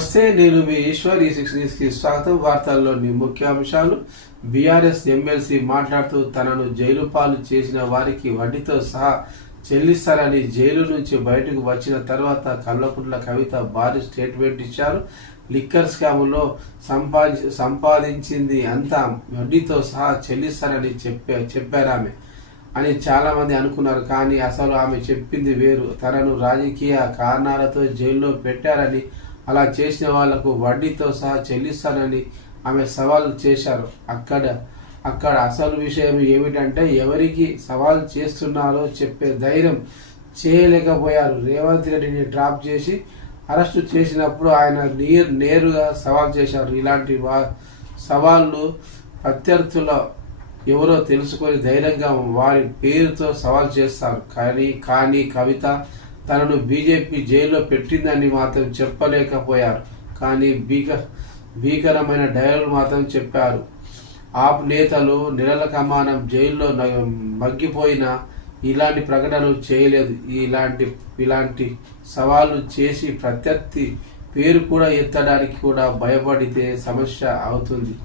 నమస్తే, నేను మీ ఈశ్వర్. ఈ 6 న్యూస్ కి స్వాగతం. వార్తల్లోని ముఖ్యాంశాలు. బీఆర్ఎస్ ఎమ్మెల్సీ మాట్లాడుతూ తనను జైలు పాలు చేసిన వారికి వడ్డీతో సహా చెల్లిస్తారని జైలు నుంచి బయటకు వచ్చిన తర్వాత కల్వకుంట్ల కవిత భారీ స్టేట్మెంట్ ఇచ్చారు. లిక్కర్ స్కాములో సంపాదించింది అంతా వడ్డీతో సహా చెల్లిస్తారని చెప్పారు ఆమె అని చాలా మంది అనుకున్నారు. కానీ అసలు ఆమె చెప్పింది వేరు. తనను రాజకీయ కారణాలతో జైల్లో పెట్టారని, అలా చేసిన వాళ్లకు వడ్డీతో సహా చెల్లిస్తానని ఆమె సవాల్ చేశారు. అక్కడ అసలు విషయం ఏమిటంటే, ఎవరికి సవాల్ చేస్తున్నారో చెప్పే ధైర్యం చేయలేకపోయారు. రేవంత్ రెడ్డిని డ్రాప్ చేసి అరెస్టు చేసినప్పుడు ఆయన నేరుగా సవాల్ చేశారు. ఇలాంటి సవాళ్ళు ప్రత్యర్థుల ఎవరో తెలుసుకొని ధైర్యంగా వారి పేరుతో సవాల్ చేస్తారు. కానీ కవిత తనను బీజేపీ జైల్లో పెట్టిందని మాత్రం చెప్పలేకపోయారు. కానీ భీకరమైన డైలాగులు మాత్రం చెప్పారు. ఆప్ నేతలు నెలల కమానం జైల్లో మగ్గిపోయినా ఇలాంటి ప్రకటనలు చేయలేదు. ఇలాంటి సవాళ్లు చేసి ప్రత్యర్థి పేరు కూడా ఎత్తడానికి కూడా భయపడితే సమస్య అవుతుంది.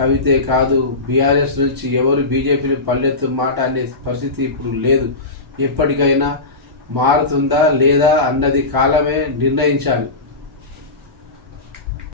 కవితే కాదు, బీఆర్ఎస్ నుంచి ఎవరు బీజేపీని పల్లెత్తు మాట అనే పరిస్థితి ఇప్పుడు లేదు. ఎప్పటికైనా మారుతుందా లేదా అన్నది కాలమే నిర్ణయించాలి.